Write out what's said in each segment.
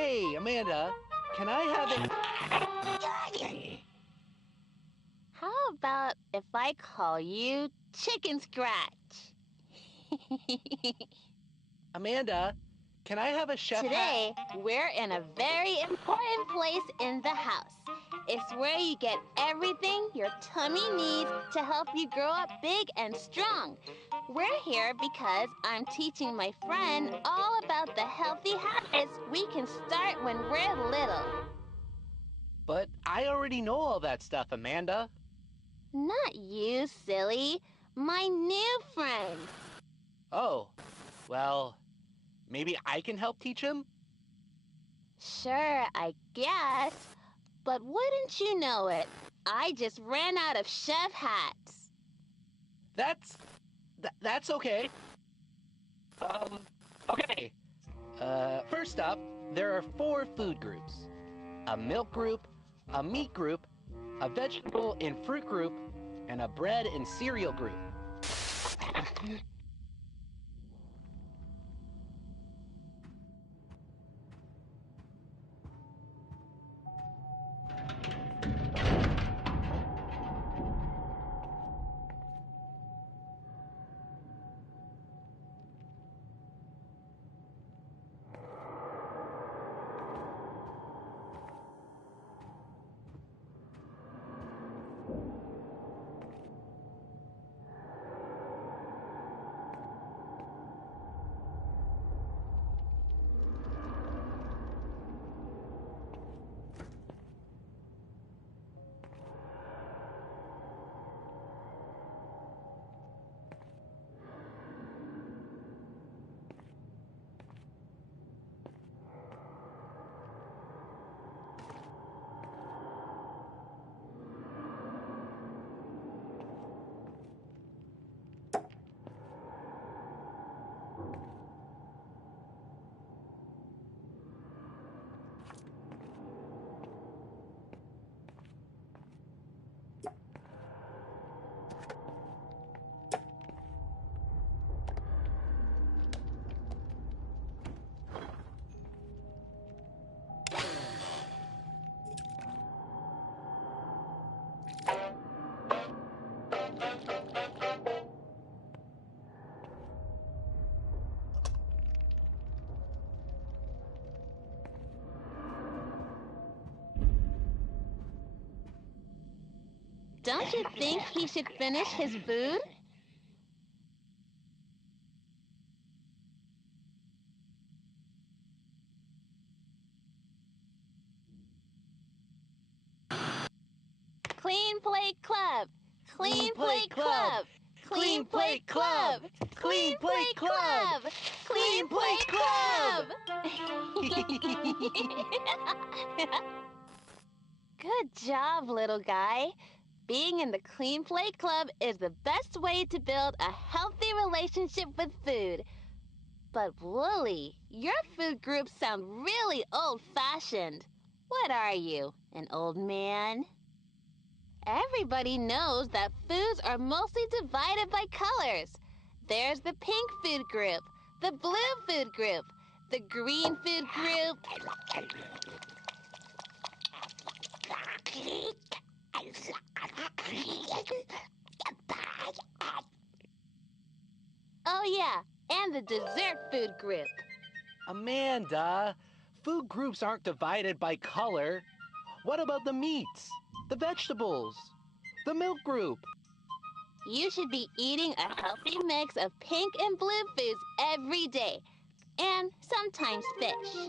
Hey, Amanda, can I have it? How about if I call you Chicken Scratch? Amanda, can I have a chef Today, hat? we're in a very important place in the house. It's where you get everything your tummy needs to help you grow up big and strong. We're here because I'm teaching my friend all about the healthy habits we can start when we're little. But I already know all that stuff, Amanda. Not you, silly. My new friend. Oh, well, maybe I can help teach him? Sure, I guess. But wouldn't you know it? I just ran out of chef hats. That's okay. Okay. First up, there are 4 food groups. A milk group, a meat group, a vegetable and fruit group, and a bread and cereal group. Don't you think he should finish his food? Clean Plate Club! Clean Plate Club! Clean Plate Club! Clean Plate Club! Clean Plate Club! Good job, little guy. Being in the Clean Plate Club is the best way to build a healthy relationship with food. But Wooly, your food groups sound really old-fashioned. What are you, an old man? Everybody knows that foods are mostly divided by colors. There's the pink food group, the blue food group, the green food group. Oh yeah, and the dessert food group. Amanda, food groups aren't divided by color. What about the meats, the vegetables, the milk group? You should be eating a healthy mix of pink and blue foods every day, and sometimes fish.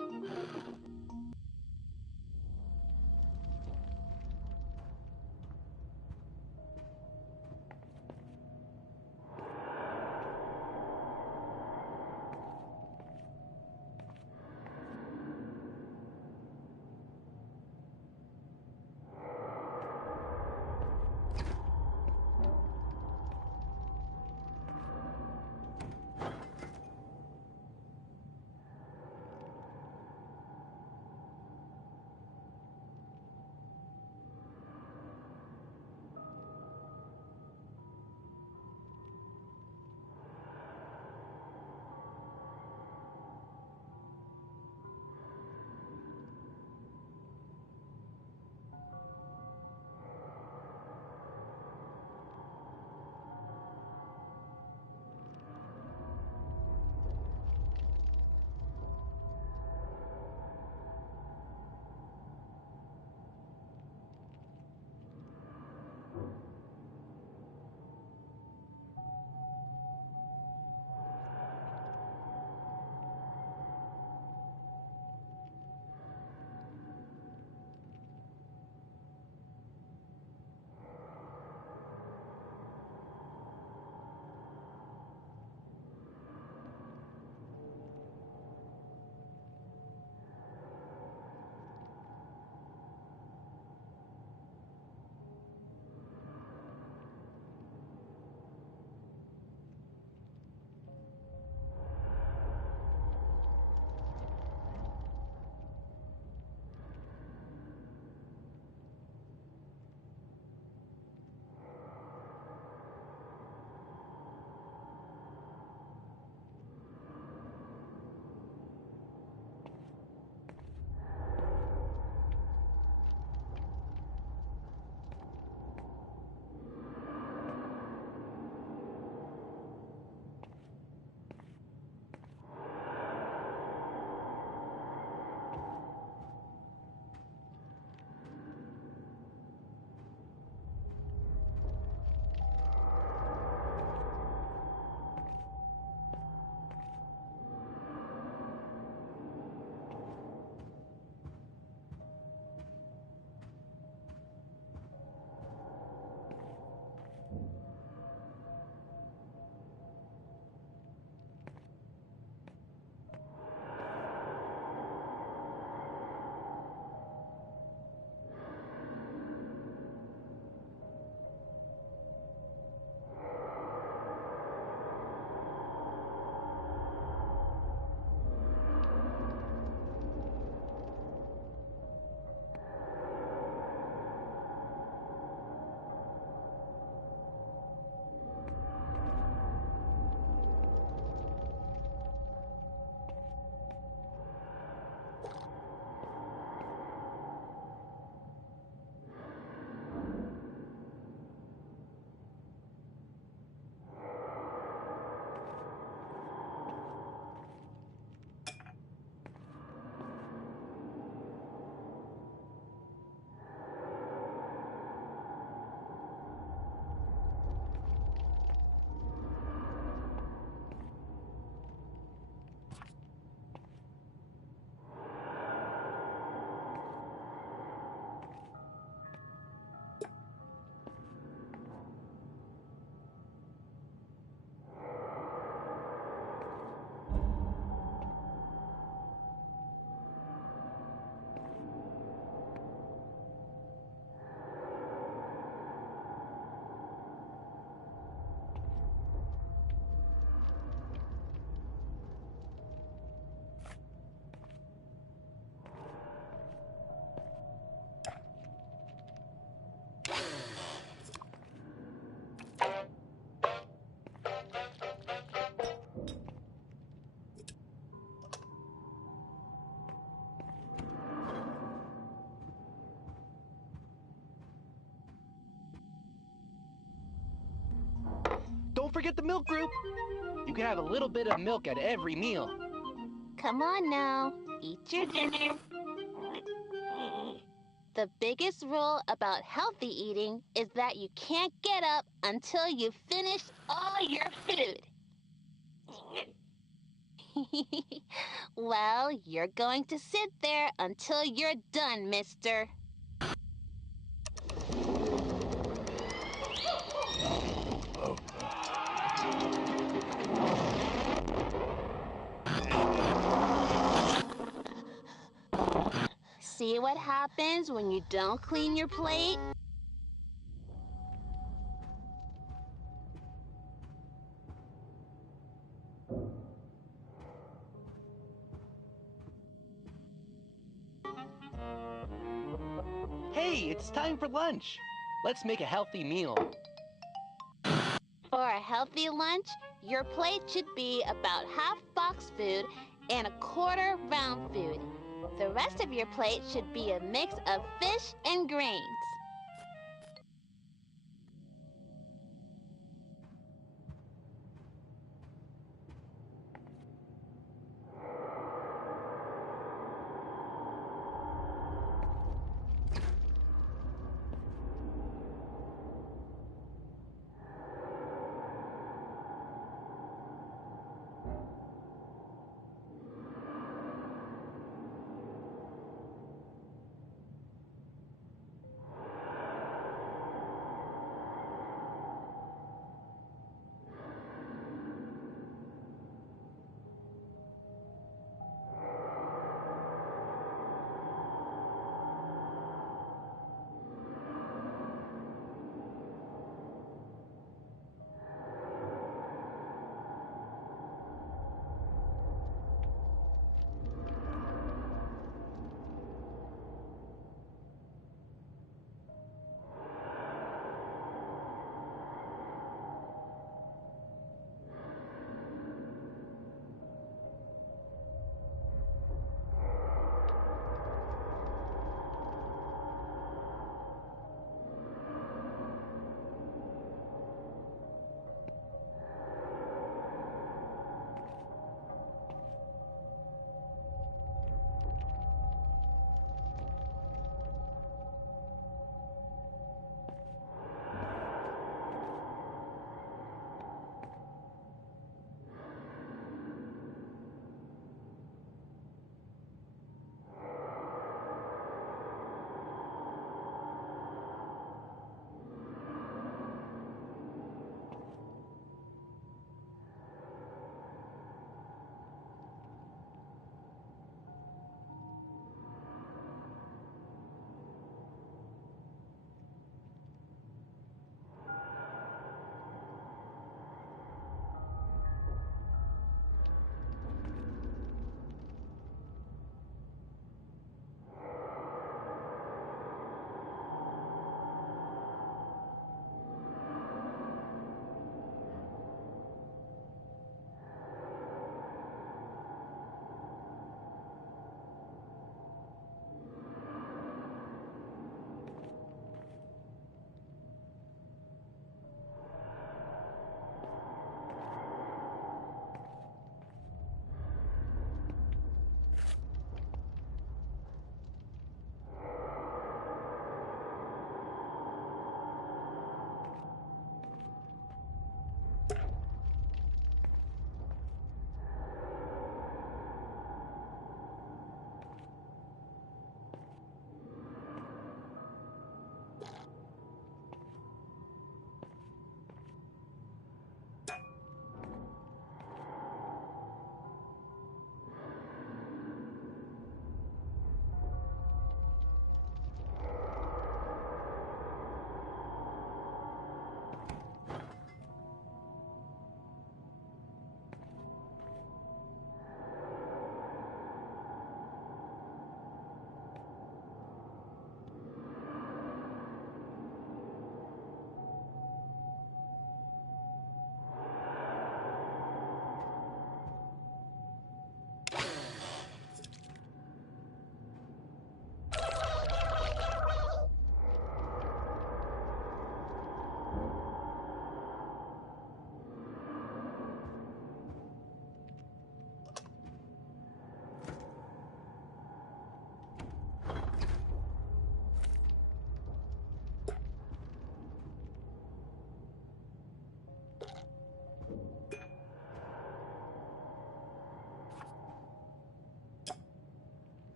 forget the milk group. You can have a little bit of milk at every meal. Come on now, eat your dinner. The biggest rule about healthy eating is that you can't get up until you've finished all your food. Well, you're going to sit there until you're done, mister. See what happens when you don't clean your plate? Hey, it's time for lunch. Let's make a healthy meal. For a healthy lunch, your plate should be about half box food and a quarter round food. The rest of your plate should be a mix of fish and grains.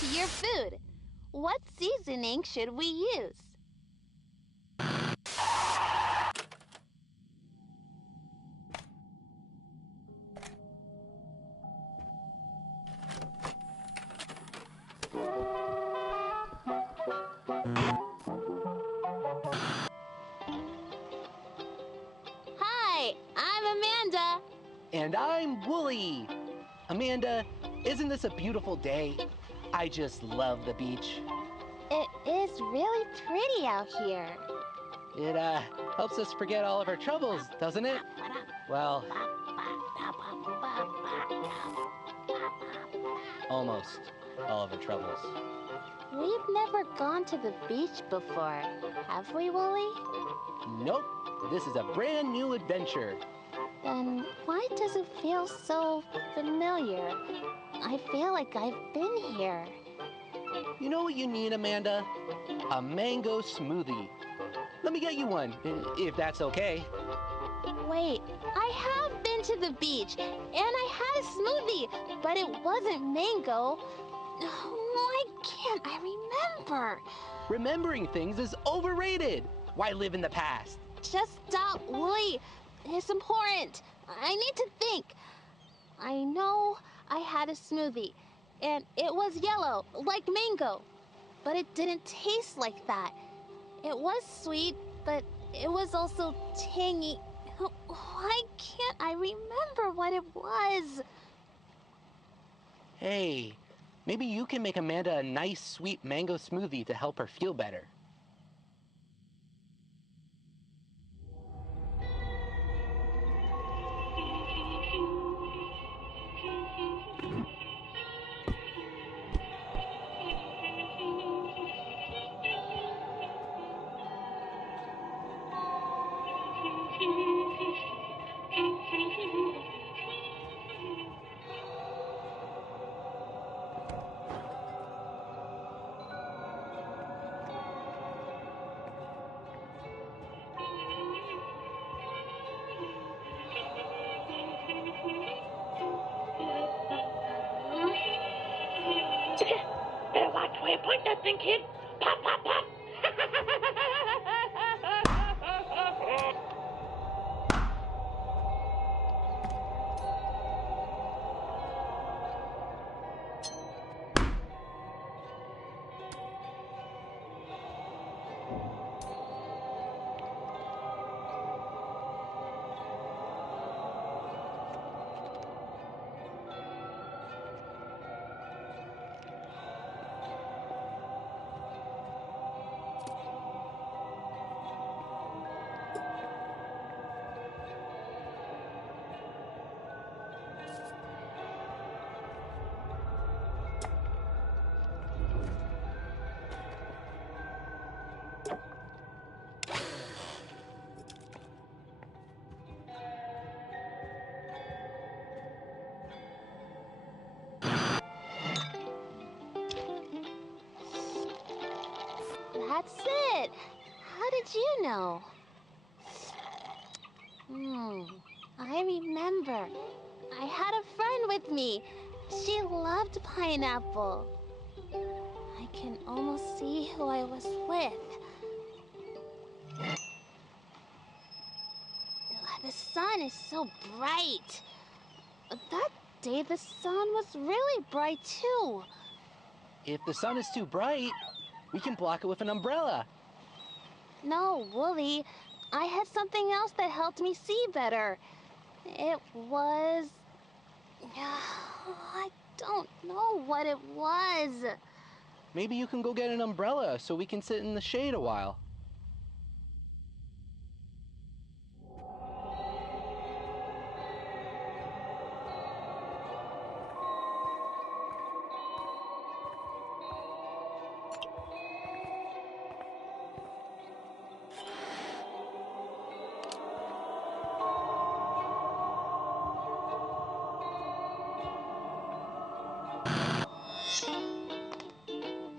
to your food. What seasoning should we use? Hi, I'm Amanda. And I'm Wooly. Amanda, isn't this a beautiful day? I just love the beach. It is really pretty out here. It helps us forget all of our troubles, doesn't it? Well, almost all of our troubles. We've never gone to the beach before, have we, Wooly? Nope, this is a brand new adventure. Then why does it feel so familiar? I feel like I've been here. You know what you need, Amanda? A mango smoothie. Let me get you one, if that's okay. Wait, I have been to the beach, and I had a smoothie, but it wasn't mango. Why can't I remember? Remembering things is overrated. Why live in the past? Just stop, Wooly. It's important. I need to think. I know I had a smoothie, and it was yellow, like mango. But it didn't taste like that. It was sweet, but it was also tangy. Why can't I remember what it was? Hey, maybe you can make Amanda a nice, sweet mango smoothie to help her feel better. Better watch where you point that thing, kid. Pop, pop, pop. That's it. How did you know? I remember. I had a friend with me. She loved pineapple. I can almost see who I was with. The sun is so bright. That day the sun was really bright too. If the sun is too bright, we can block it with an umbrella. No, Wooly. I had something else that helped me see better. It was... I don't know what it was. Maybe you can go get an umbrella so we can sit in the shade a while.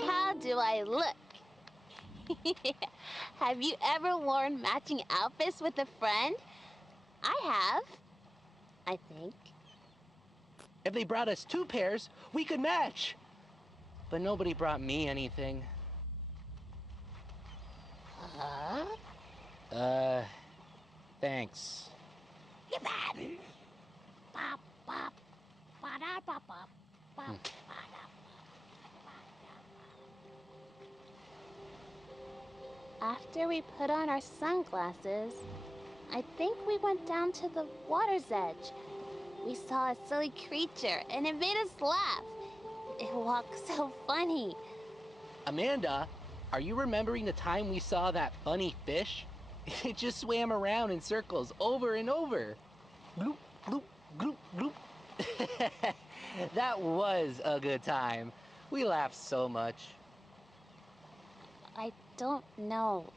How do I look? Have you ever worn matching outfits with a friend? I have, I think. If they brought us 2 pairs, we could match. but nobody brought me anything. Huh? Thanks. You bad. Bop, bop, ba-da, bop, bop, bop, ba-da. After we put on our sunglasses, I think we went down to the water's edge. We saw a silly creature, and it made us laugh. It walked so funny. Amanda, are you remembering the time we saw that funny fish? It just swam around in circles over and over. Gloop, gloop, gloop, gloop. That was a good time. We laughed so much. I don't know.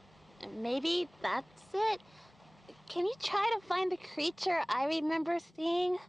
Maybe that's it? Can you try to find the creature I remember seeing?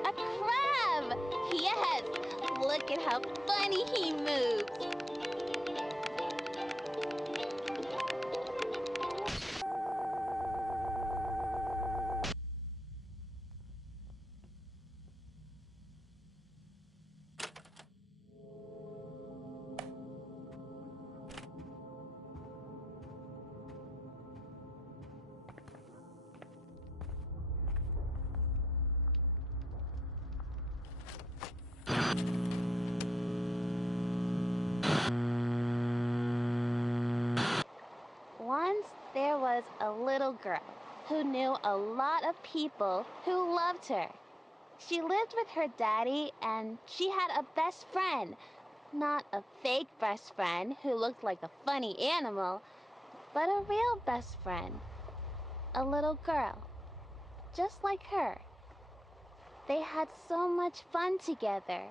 A crab! Yes! Look at how funny he moves! Once there was a little girl who knew a lot of people who loved her. She lived with her daddy, and she had a best friend. Not a fake best friend who looked like a funny animal, but a real best friend. A little girl, just like her. They had so much fun together.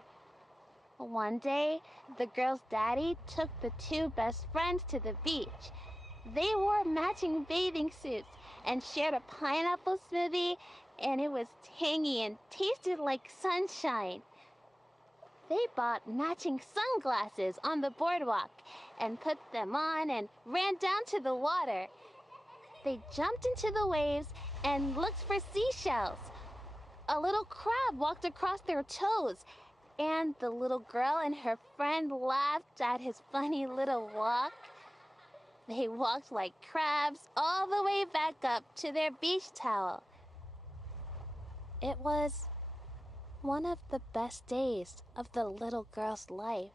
One day, the girl's daddy took the two best friends to the beach. They wore matching bathing suits and shared a pineapple smoothie, and it was tangy and tasted like sunshine. They bought matching sunglasses on the boardwalk and put them on and ran down to the water. They jumped into the waves and looked for seashells. A little crab walked across their toes, and the little girl and her friend laughed at his funny little walk. They walked like crabs all the way back up to their beach towel. It was one of the best days of the little girl's life.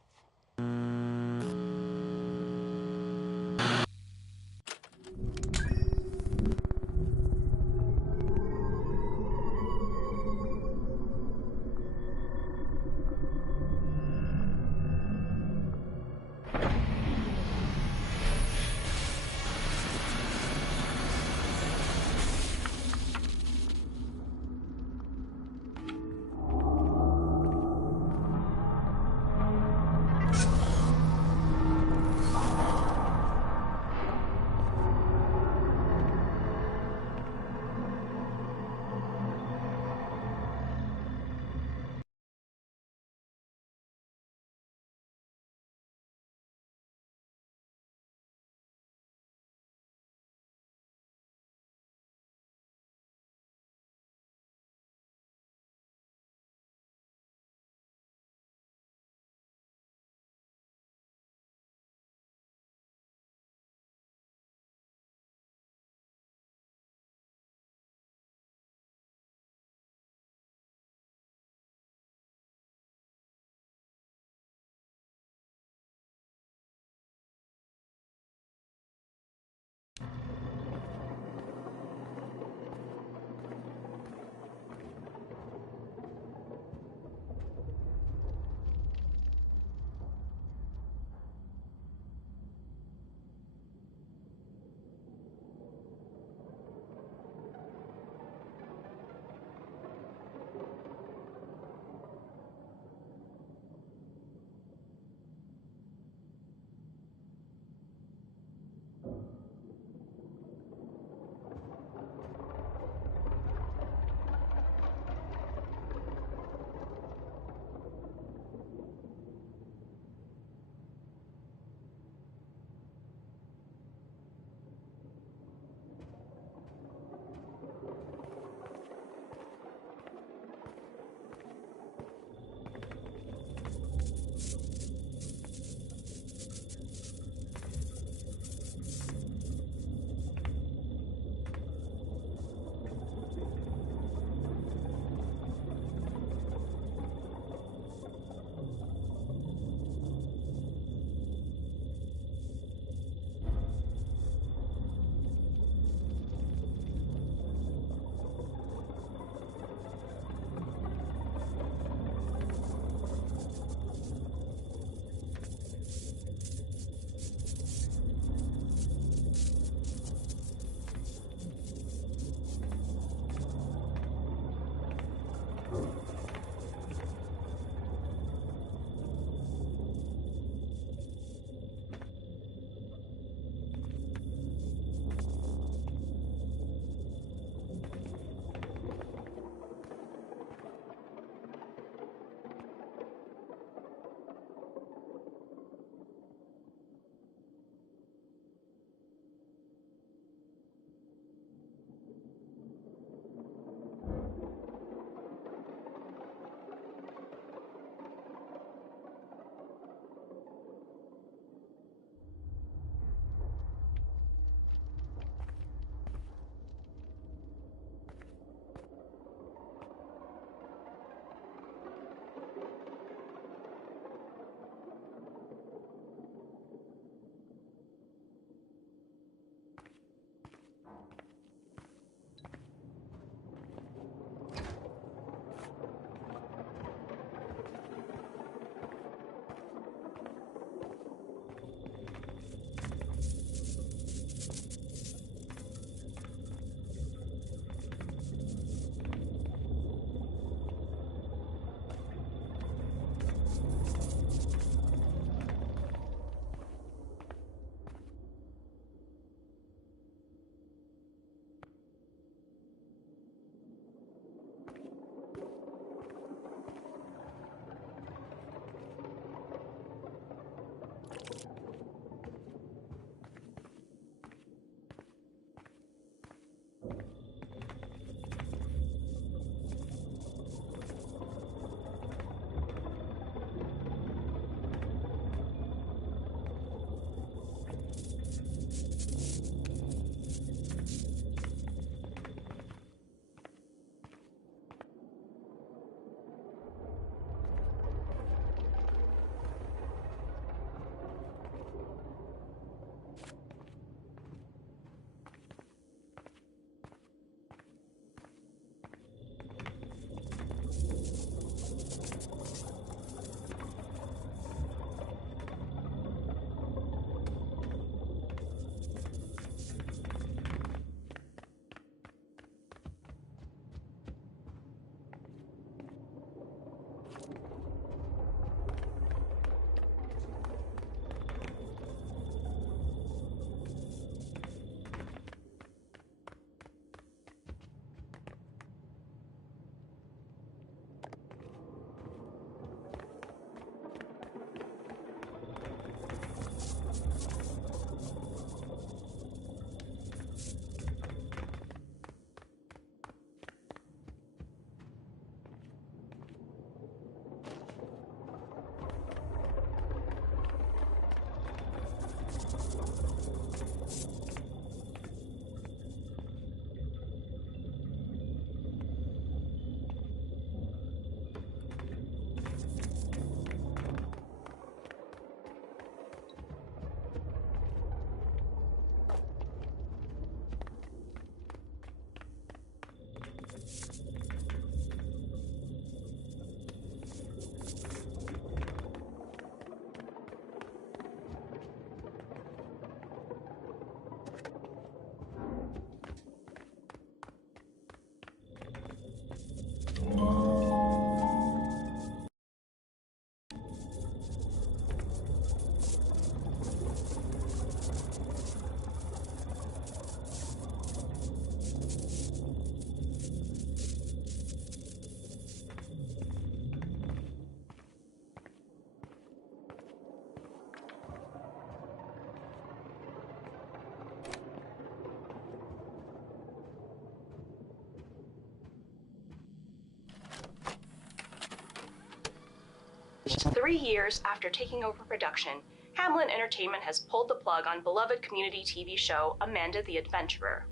Just 3 years after taking over production, Hamlin Entertainment has pulled the plug on beloved community TV show Amanda the Adventurer.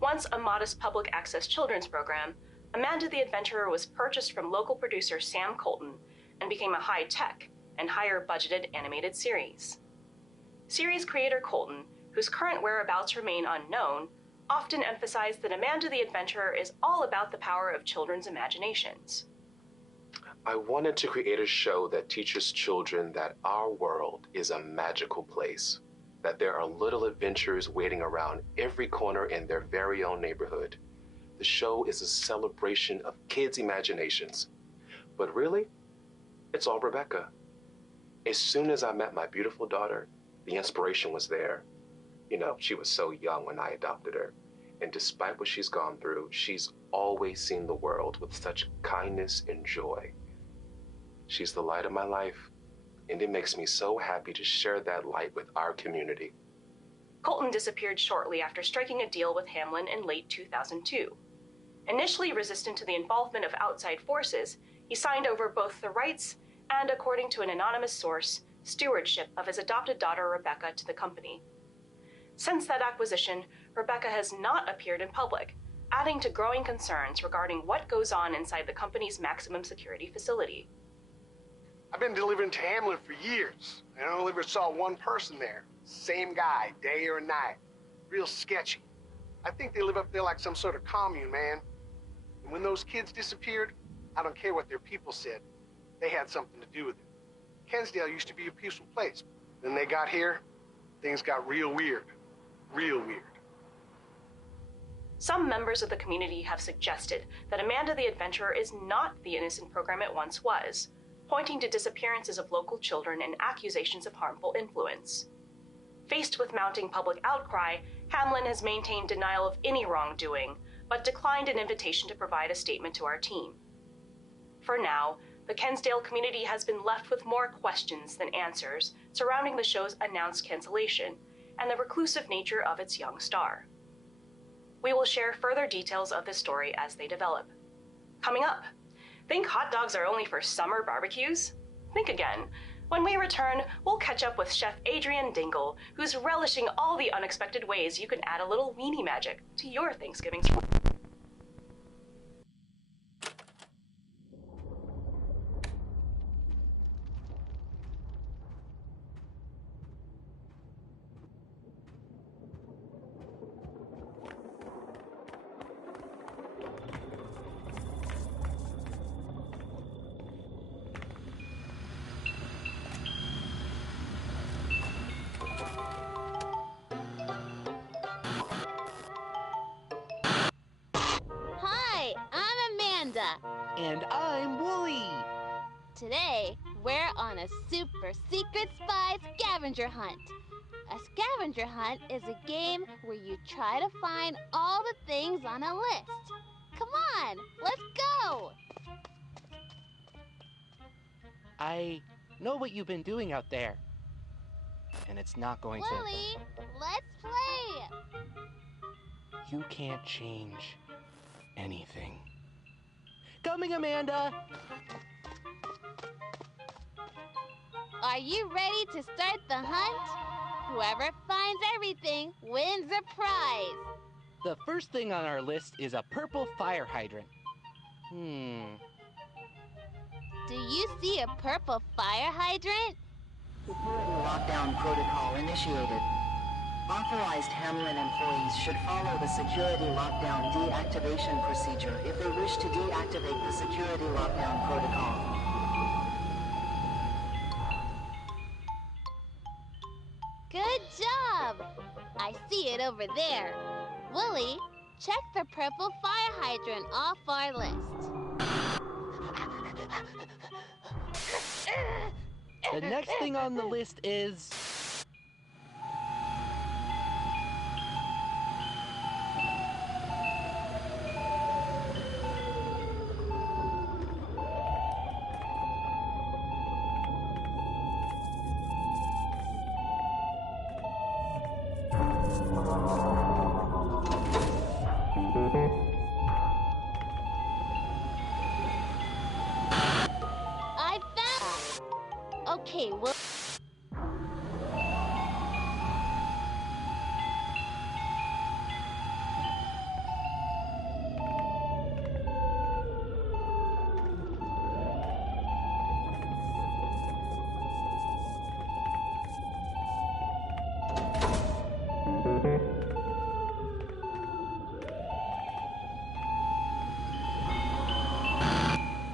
Once a modest public access children's program, Amanda the Adventurer was purchased from local producer Sam Colton and became a high-tech and higher-budgeted animated series. Series creator Colton, whose current whereabouts remain unknown, often emphasized that Amanda the Adventurer is all about the power of children's imaginations. I wanted to create a show that teaches children that our world is a magical place, that there are little adventures waiting around every corner in their very own neighborhood. The show is a celebration of kids' imaginations. But really, it's all Rebecca. As soon as I met my beautiful daughter, the inspiration was there. You know, she was so young when I adopted her. And despite what she's gone through, she's always seen the world with such kindness and joy. She's the light of my life, and it makes me so happy to share that light with our community. Colton disappeared shortly after striking a deal with Hamlin in late 2002. Initially resistant to the involvement of outside forces, he signed over both the rights and, according to an anonymous source, stewardship of his adopted daughter Rebecca to the company. Since that acquisition, Rebecca has not appeared in public, adding to growing concerns regarding what goes on inside the company's maximum security facility. I've been delivering to Hamlin for years. I only ever saw one person there. Same guy, day or night. Real sketchy. I think they live up there like some sort of commune, man. And when those kids disappeared, I don't care what their people said. They had something to do with it. Kensdale used to be a peaceful place. Then they got here, things got real weird. Real weird. Some members of the community have suggested that Amanda the Adventurer is not the innocent program it once was, pointing to disappearances of local children and accusations of harmful influence. Faced with mounting public outcry, Hamlin has maintained denial of any wrongdoing, but declined an invitation to provide a statement to our team. For now, the Kensdale community has been left with more questions than answers surrounding the show's announced cancellation and the reclusive nature of its young star. We will share further details of this story as they develop. Coming up, think hot dogs are only for summer barbecues? Think again. When we return, we'll catch up with Chef Adrian Dingle, who's relishing all the unexpected ways you can add a little weenie magic to your Thanksgiving. Hi, I'm Amanda. And I'm Wooly. Today, we're on a super secret spy scavenger hunt. A scavenger hunt is a game where you try to find all the things on a list. Come on, let's go! I know what you've been doing out there. And it's not going Lily, let's play! to... You can't change anything. Coming, Amanda! Are you ready to start the hunt? Whoever finds everything wins a prize. The first thing on our list is a purple fire hydrant. Do you see a purple fire hydrant? Security lockdown protocol initiated. Authorized Hamlin employees should follow the security lockdown deactivation procedure if they wish to deactivate the security lockdown protocol. Good job! I see it over there. Willie, check the purple fire hydrant off our list. The next thing on the list is... I found... Okay, well.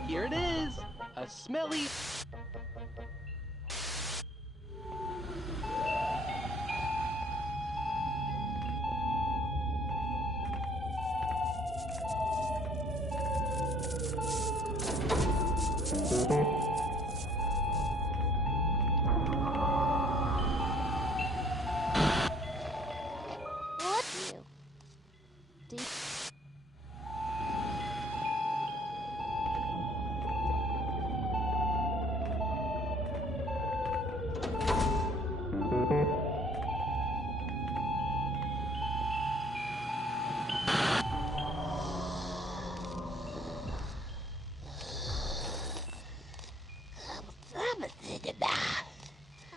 Here it is, a smelly... What you? Do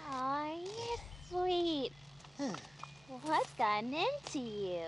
Aw, you're sweet. What's gotten into you?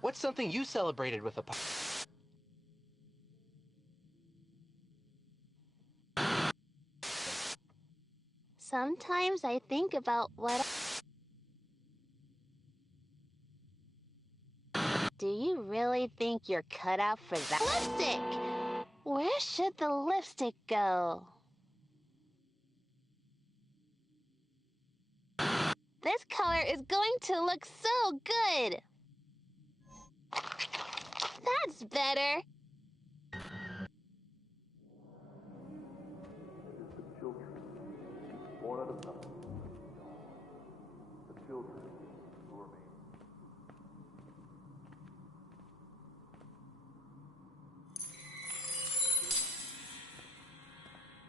What's something you celebrated with a party? Sometimes I think about what. Do you really think you're cut out for that? Lipstick! Where should the lipstick go? This color is going to look so good! That's better! The children, one at a time. The children who remain.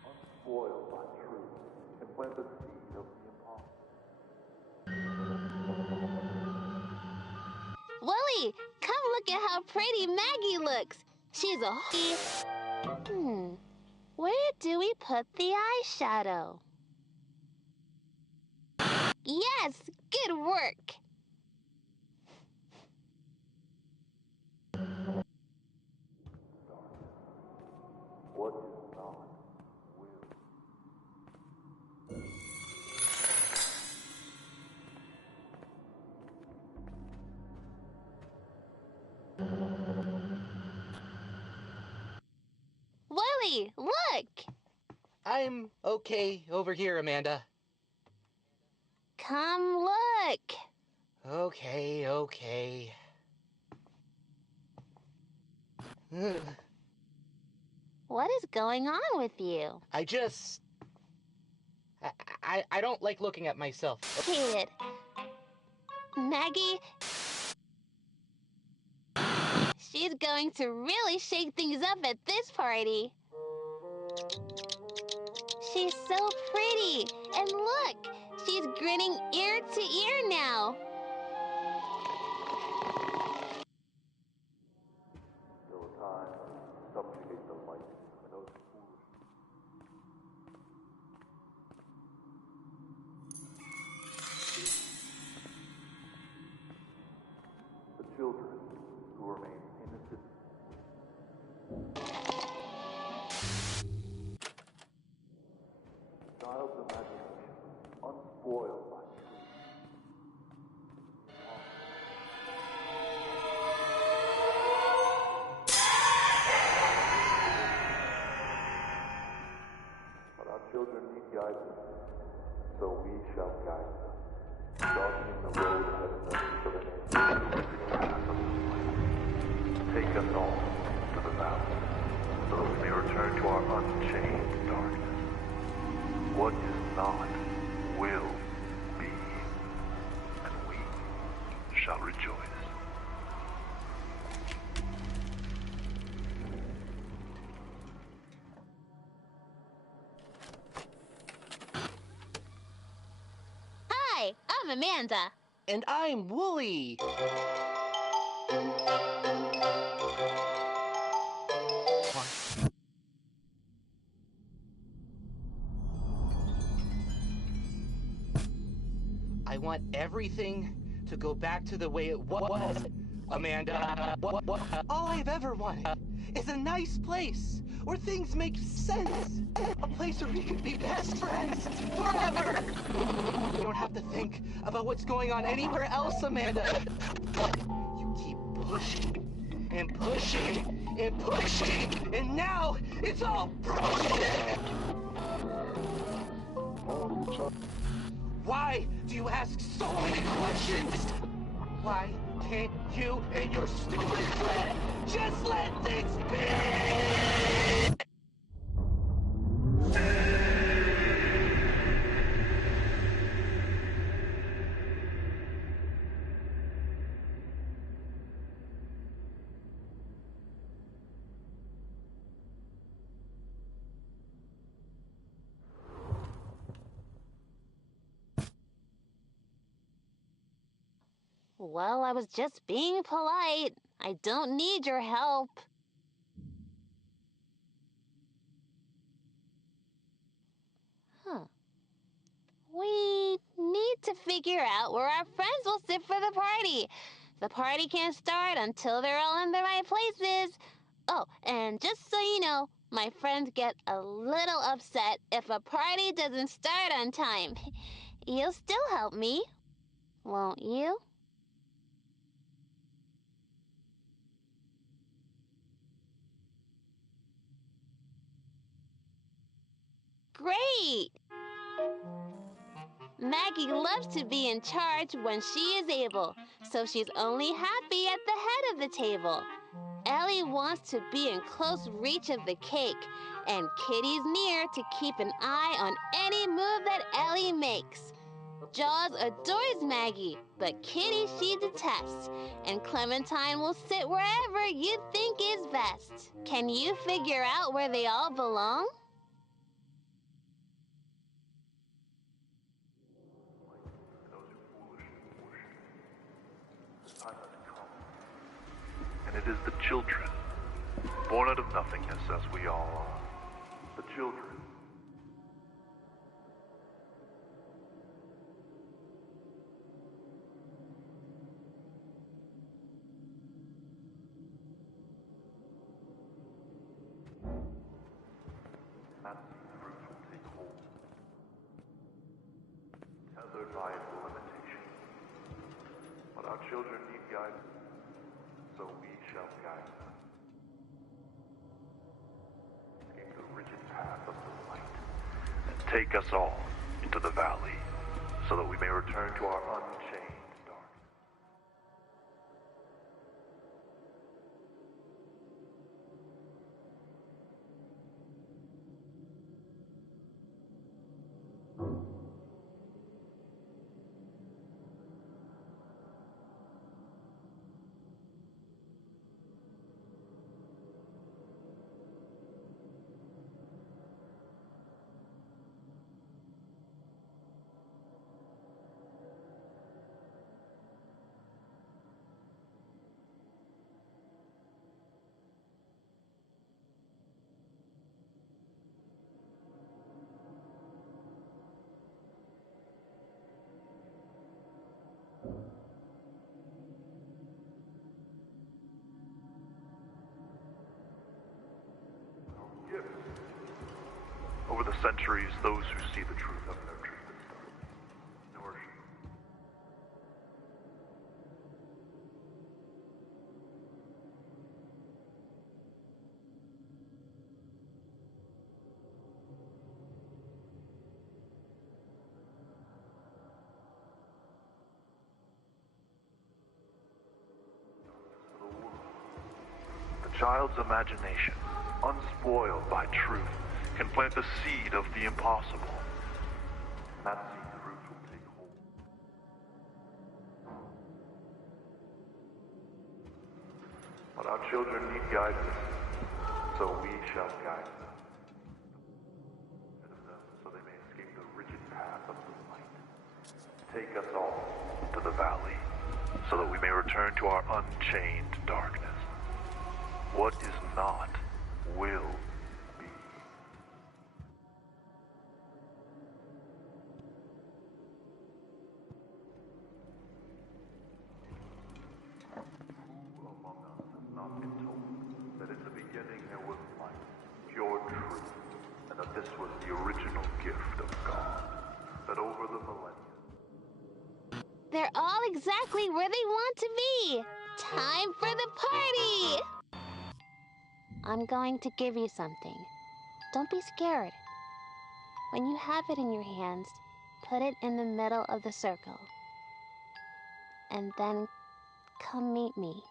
Unspoiled by truth, and plant the seed of the impossible. Willie, come look at how pretty Maggie looks. She's a Where do we put the eyeshadow? Yes, good work. What is not will. Willie, look. I'm okay over here, Amanda. Come look. Okay. What is going on with you? I don't like looking at myself. Kid. Maggie. She's going to really shake things up at this party. She's so pretty. And look, she's grinning ear to ear now. There were times to subjugate the light and those foolish. us all to the valley, so that we may return to our unchained darkness. What is not will be, and we shall rejoice. Hi, I'm Amanda. And I'm Wooly. I want everything to go back to the way it was, Amanda. All I've ever wanted is a nice place where things make sense. A place where we can be best friends forever. We don't have to think about what's going on anywhere else, Amanda. You keep pushing and pushing and pushing, and now it's all broken. Why do you ask so many questions? Why can't you and your stupid friend just let things be? Well, I was just being polite. I don't need your help. Huh. We need to figure out where our friends will sit for the party. The party can't start until they're all in the right places. Oh, and just so you know, my friends get a little upset if a party doesn't start on time. You'll still help me, won't you? Great! Maggie loves to be in charge when she is able, so she's only happy at the head of the table. Ellie wants to be in close reach of the cake, and Kitty's near to keep an eye on any move that Ellie makes. Jaws adores Maggie, but Kitty she detests, and Clementine will sit wherever you think is best. Can you figure out where they all belong? And it is the children, born out of nothingness as we all are. The children. And fruit will take hold, tethered by its limitation. But our children need guidance, so we shall guide them. Escape the rigid path of the light, and take us all into the valley, so that we may return to our unchained darkness. Over the centuries, those who see the truth have nurtured this darkness, nourished it. For the world, child's imagination, unspoiled by truth, can plant the seed of the impossible. That seed's roots will take hold. But our children need guidance, so we shall guide them. So they may escape the rigid path of the light. Take us all to the valley, so that we may return to our unchained darkness. What is not will be. Who among us has not been told that in the beginning there was light, pure truth, and that this was the original gift of God, that over the millennia. They're all exactly where they want to be. Time for the party! I'm going to give you something. Don't be scared. When you have it in your hands, put it in the middle of the circle. And then come meet me.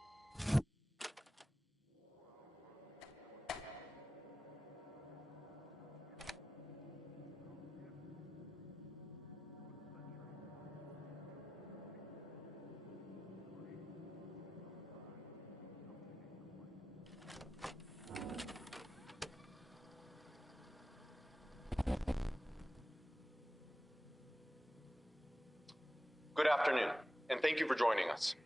Good afternoon, and thank you for joining us.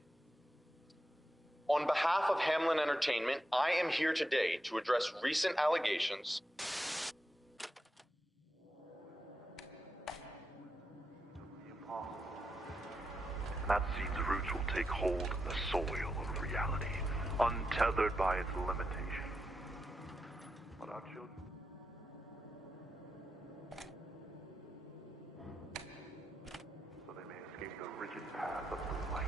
On behalf of Hamlin Entertainment, I am here today to address recent allegations That seed's roots will take hold in the soil of reality, untethered by its limitation. But our children... so they may escape the rigid path of the light.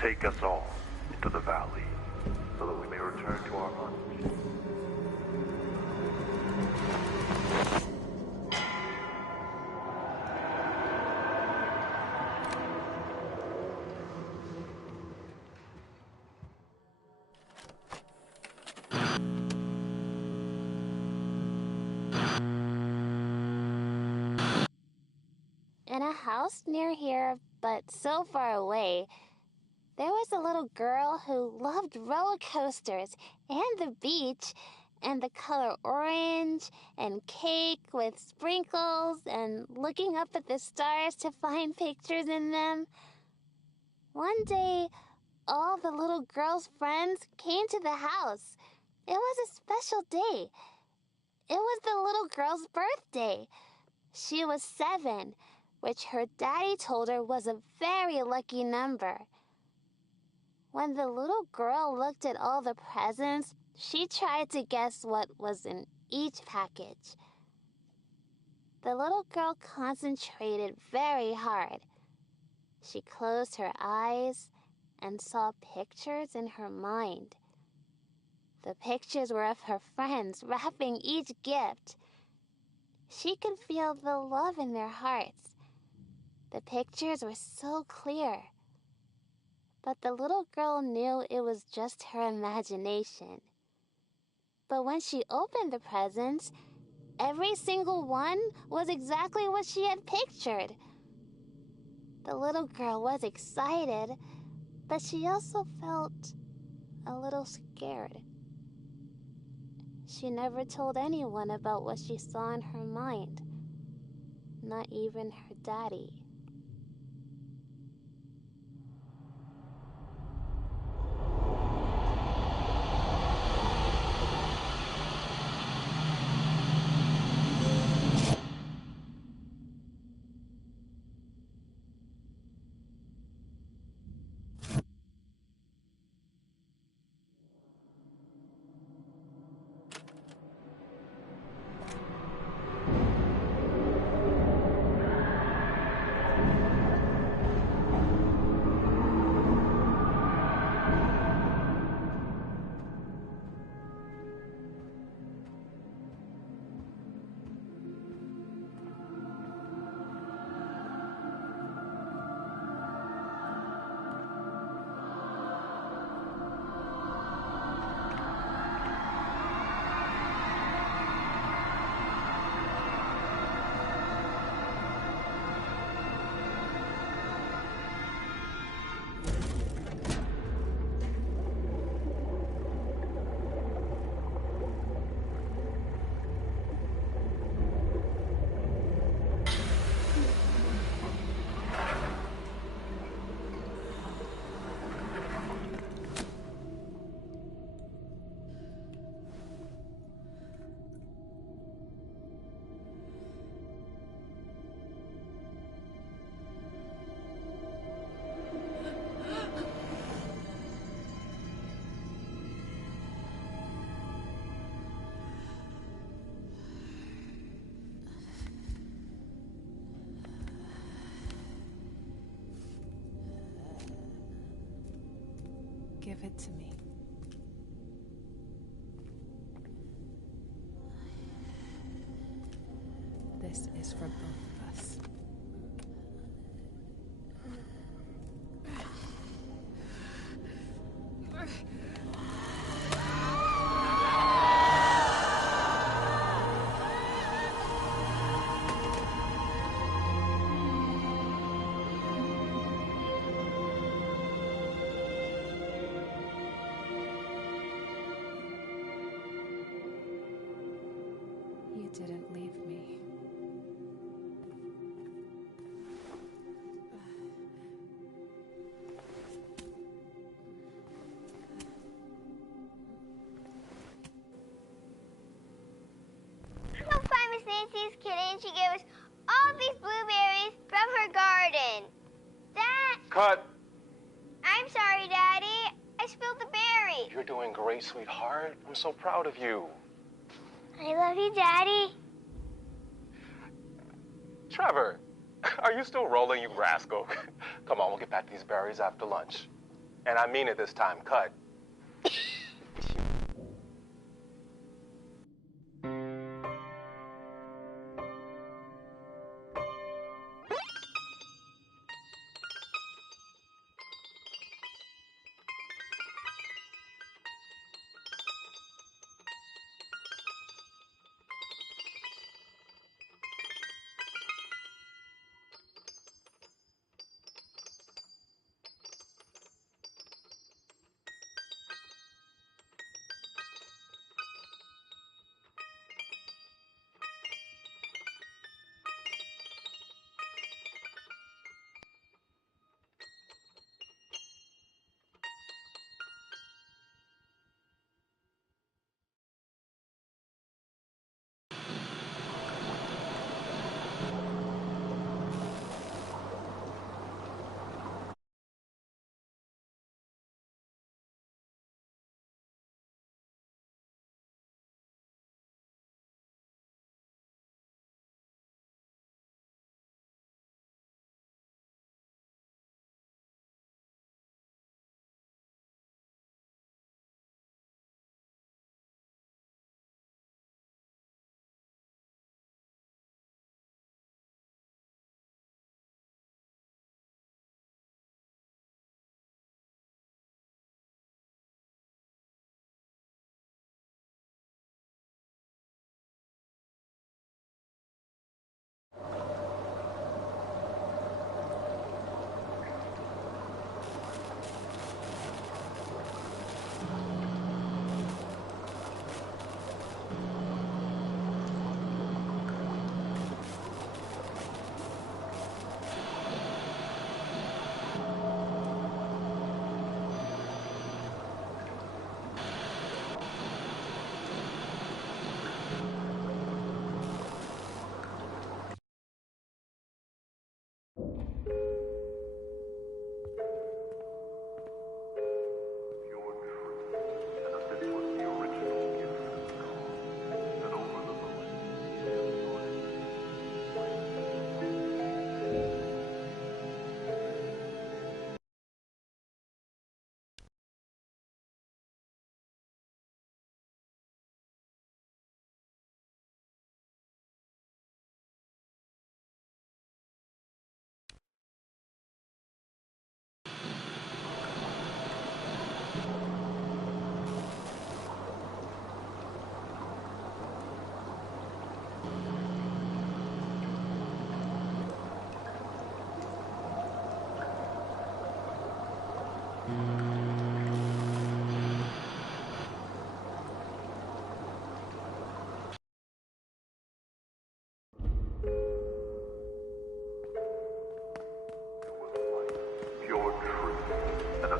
Take us all into the valley, so that we may return to our unchained. In a house near here, but so far away, there was a little girl who loved roller coasters and the beach and the color orange and cake with sprinkles and looking up at the stars to find pictures in them. One day, all the little girl's friends came to the house. It was a special day. It was the little girl's birthday. She was 7, which her daddy told her was a very lucky number. When the little girl looked at all the presents, she tried to guess what was in each package. The little girl concentrated very hard. She closed her eyes and saw pictures in her mind. The pictures were of her friends wrapping each gift. She could feel the love in their hearts. The pictures were so clear. But the little girl knew it was just her imagination. But when she opened the presents, every single one was exactly what she had pictured. The little girl was excited, but she also felt a little scared. She never told anyone about what she saw in her mind, not even her daddy. Give it to me. This is for both of us. You didn't leave me. Go find Miss Nancy's kitchen. She gave us all these blueberries from her garden. That... Cut! I'm sorry, Daddy. I spilled the berry. You're doing great, sweetheart. I'm so proud of you. I love you, Daddy. Trevor, are you still rolling, you rascal? Come on, we'll get back these berries after lunch. And I mean it this time, Cut.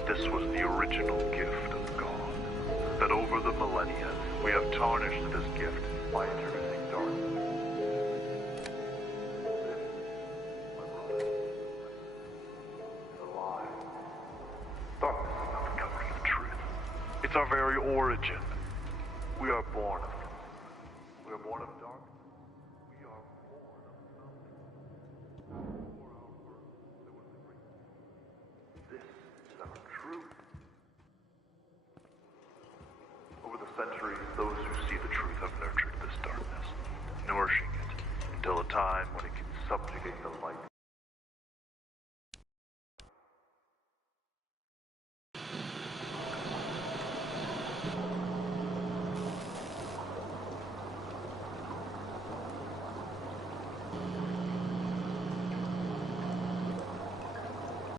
This was the original gift of God. That over the millennia, we have tarnished this gift by introducing darkness. It's a lie. Darkness is not the covering of truth. It's our very origin. We are born of darkness. We are born of darkness.